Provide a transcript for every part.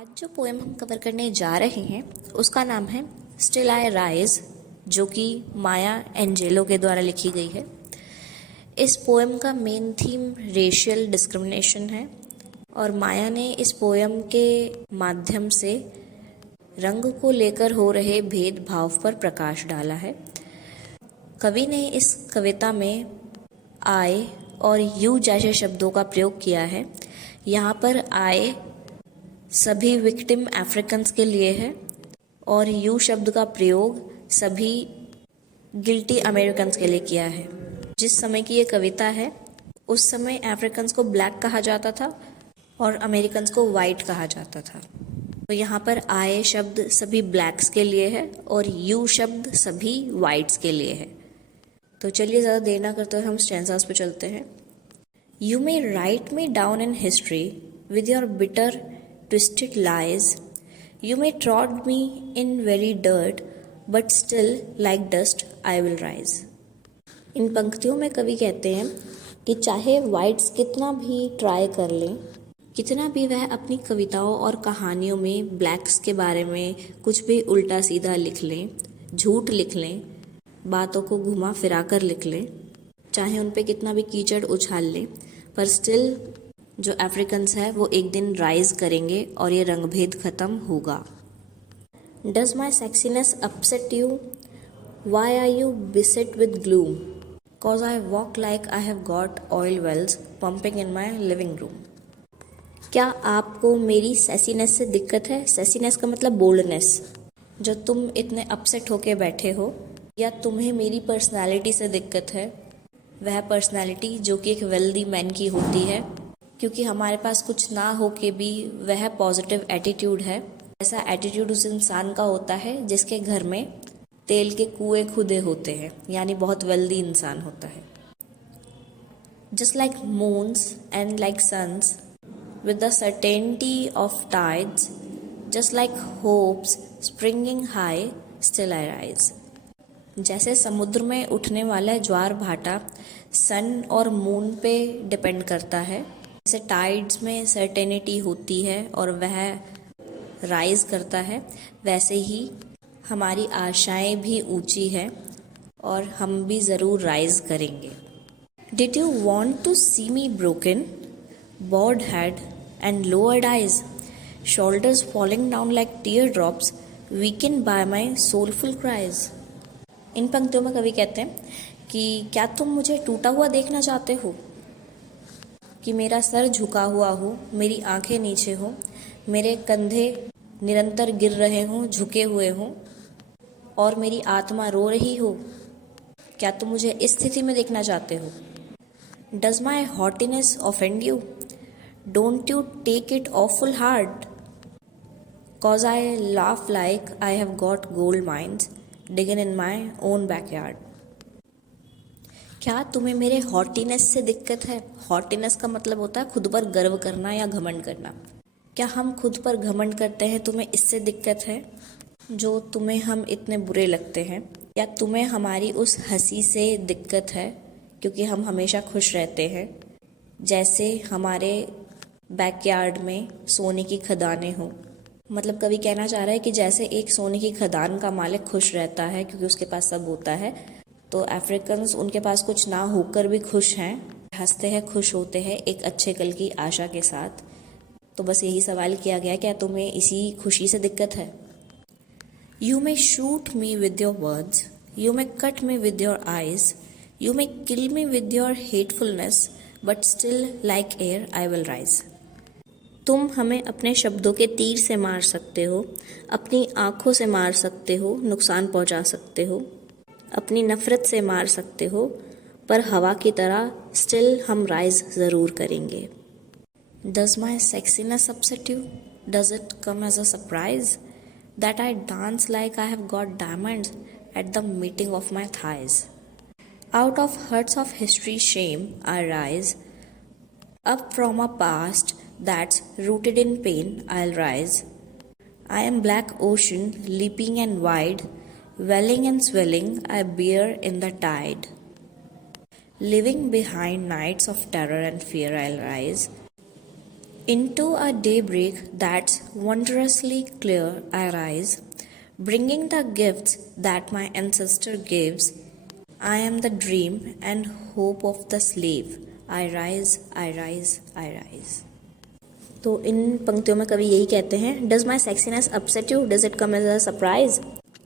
आज जो पोएम हम कवर करने जा रहे हैं उसका नाम है स्टिल आई राइज, जो कि माया एंजेलो के द्वारा लिखी गई है। इस पोएम का मेन थीम रेशियल डिस्क्रिमिनेशन है और माया ने इस पोएम के माध्यम से रंग को लेकर हो रहे भेदभाव पर प्रकाश डाला है। कवि ने इस कविता में आई और यू जैसे शब्दों का प्रयोग किया है। यहाँ पर आई सभी विक्टिम अफ्रीकन्स के लिए है और यू शब्द का प्रयोग सभी गिल्टी अमेरिकन्स के लिए किया है। जिस समय की ये कविता है उस समय अफ्रीकन्स को ब्लैक कहा जाता था और अमेरिकन्स को वाइट कहा जाता था। तो यहाँ पर आई शब्द सभी ब्लैक्स के लिए है और यू शब्द सभी वाइट्स के लिए है। तो चलिए ज़्यादा देर ना करते हुए हम स्टैंजास पे चलते हैं। You may right me down in history with your bitter twisted lies. You may trod me in very dirt, but still like dust I will rise. इन पंक्तियों में कवि कहते हैं कि चाहे वाइट्स कितना भी ट्राई कर लें, कितना भी वह अपनी कविताओं और कहानियों में ब्लैक्स के बारे में कुछ भी उल्टा सीधा लिख लें, झूठ लिख लें, बातों को घुमा फिरा कर लिख लें, चाहे उन पे कितना भी कीचड़ उछाल लें, पर स्टिल जो अफ्रीकन्स है वो एक दिन राइज करेंगे और ये रंगभेद खत्म होगा। Does my sexiness upset you? Why are you beset with gloom? Cause I walk like I have got oil wells pumping in my living room. क्या आपको मेरी सेसीनेस से दिक्कत है? सेसीनेस का मतलब बोल्डनेस। जो तुम इतने अपसेट होके बैठे हो, या तुम्हें मेरी पर्सनैलिटी से दिक्कत है? वह पर्सनैलिटी जो कि एक वेल्दी मैन की होती है, क्योंकि हमारे पास कुछ ना हो के भी वह पॉजिटिव एटीट्यूड है। ऐसा एटीट्यूड उस इंसान का होता है जिसके घर में तेल के कुएं खुदे होते हैं, यानी बहुत वेल्दी इंसान होता है। Just like moons and like suns with the certainty of tides, just like hopes springing high still I rise. जैसे समुद्र में उठने वाला ज्वार भाटा सन और मून पे डिपेंड करता है, जैसे टाइड्स में सर्टेनिटी होती है और वह राइज करता है, वैसे ही हमारी आशाएं भी ऊंची है और हम भी ज़रूर राइज करेंगे। Did you want to C me broken, baud head and lowered eyes, shoulders falling down like tier drops weaken bye my soulful cries. इन पंक्तियों में कवि कहते हैं कि क्या तुम मुझे टूटा हुआ देखना चाहते हो, कि मेरा सर झुका हुआ हो, मेरी आंखें नीचे हो, मेरे कंधे निरंतर गिर रहे हों, झुके हुए हों और मेरी आत्मा रो रही हो? क्या तुम मुझे इस स्थिति में देखना चाहते हो? Does my हॉटीनेस offend you? Don't you take it awful hard, cause I laugh like I have got gold mines डिगन in my own backyard. क्या तुम्हें मेरे हॉटीनेस से दिक्कत है? हॉटीनेस का मतलब होता है खुद पर गर्व करना या घमंड करना। क्या हम खुद पर घमंड करते हैं, तुम्हें इससे दिक्कत है जो तुम्हें हम इतने बुरे लगते हैं? या तुम्हें हमारी उस हंसी से दिक्कत है क्योंकि हम हमेशा खुश रहते हैं, जैसे हमारे बैकयार्ड में सोने की खदानें हों? मतलब कवि कहना चाह रहा है कि जैसे एक सोने की खदान का मालिक खुश रहता है क्योंकि उसके पास सब होता है, तो अफ्रीकन्स उनके पास कुछ ना होकर भी खुश हैं, हंसते हैं, खुश होते हैं एक अच्छे कल की आशा के साथ। तो बस यही सवाल किया गया, क्या तुम्हें इसी खुशी से दिक्कत है? You may shoot me with your words, you may cut me with your eyes, you may kill me with your हेटफुलनेस, but still like air I will rise. तुम हमें अपने शब्दों के तीर से मार सकते हो, अपनी आंखों से मार सकते हो, नुकसान पहुंचा सकते हो, अपनी नफरत से मार सकते हो, पर हवा की तरह स्टिल हम राइज ज़रूर करेंगे। Does my sexiness upset you? Does it come as a surprise that I dance like I have got diamonds at the meeting of my thighs? Out of huts of history shame I rise, up from a past that's rooted in pain I'll rise. I am black ocean leaping and wide, welling and swelling I bear in the tide. Living behind nights of terror and fear I'll rise. Into a daybreak that's wondrously clear I rise, bringing the gifts that my ancestor gives. I am the dream and hope of the slave. I rise, I rise, I rise. तो इन पंक्तियों में कवि यही कहते हैं, does my sexiness upset you, does it come as a surprise,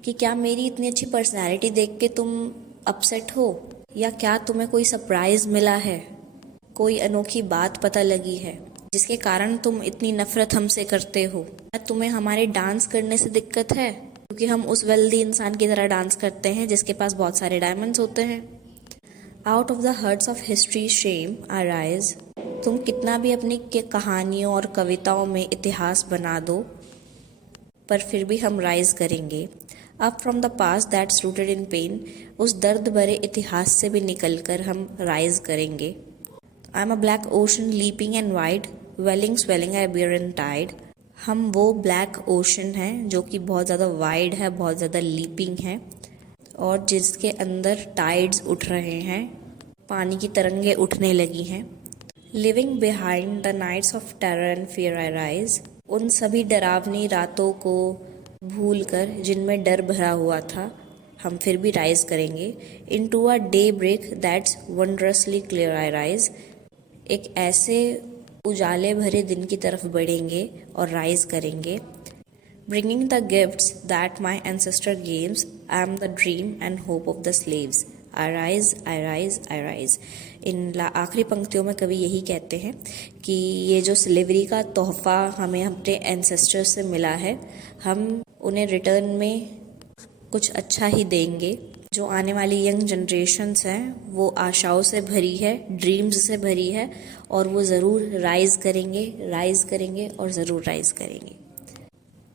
कि क्या मेरी इतनी अच्छी पर्सनैलिटी देख के तुम अपसेट हो, या क्या तुम्हें कोई सरप्राइज मिला है, कोई अनोखी बात पता लगी है जिसके कारण तुम इतनी नफरत हमसे करते हो। क्या तुम्हें हमारे डांस करने से दिक्कत है, क्योंकि हम उस वेल्दी इंसान की तरह डांस करते हैं जिसके पास बहुत सारे डायमंड्स होते हैं। Out of the huts of history shame I rise, तुम कितना भी अपनी कहानियों और कविताओं में इतिहास बना दो, पर फिर भी हम राइज करेंगे। Up from the past that's rooted in pen, उस दर्द भरे इतिहास से भी निकलकर हम राइज करेंगे। I am a black ocean leaping and wide, welling swelling I bear in tide, हम वो ब्लैक ओशन हैं जो कि बहुत ज़्यादा वाइड है, बहुत ज़्यादा लीपिंग है, और जिसके अंदर टाइड्स उठ रहे हैं, पानी की तरंगें उठने लगी हैं। Leaving behind the nights of terror and fear I rise, उन सभी डरावनी रातों को भूलकर जिनमें डर भरा हुआ था, हम फिर भी राइज करेंगे। इन to a day break that's वंडरसली clear I rise, एक ऐसे उजाले भरे दिन की तरफ बढ़ेंगे और राइज करेंगे। Bringing the gifts that my ancestor games, I am the dream and hope of the slaves. I rise, I rise, I rise. इन आखिरी पंक्तियों में कवि यही कहते हैं कि ये जो स्लेवरी का तोहफा हमें अपने एंसेस्टर से मिला है, हम उन्हें रिटर्न में कुछ अच्छा ही देंगे। जो आने वाली यंग जनरेशन्स हैं वो आशाओं से भरी है, ड्रीम्स से भरी है, और वो ज़रूर राइज़ करेंगे और ज़रूर राइज़ करेंगे।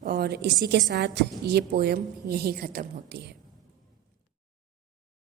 और इसी के साथ ये पोएम यहीं ख़त्म होती है।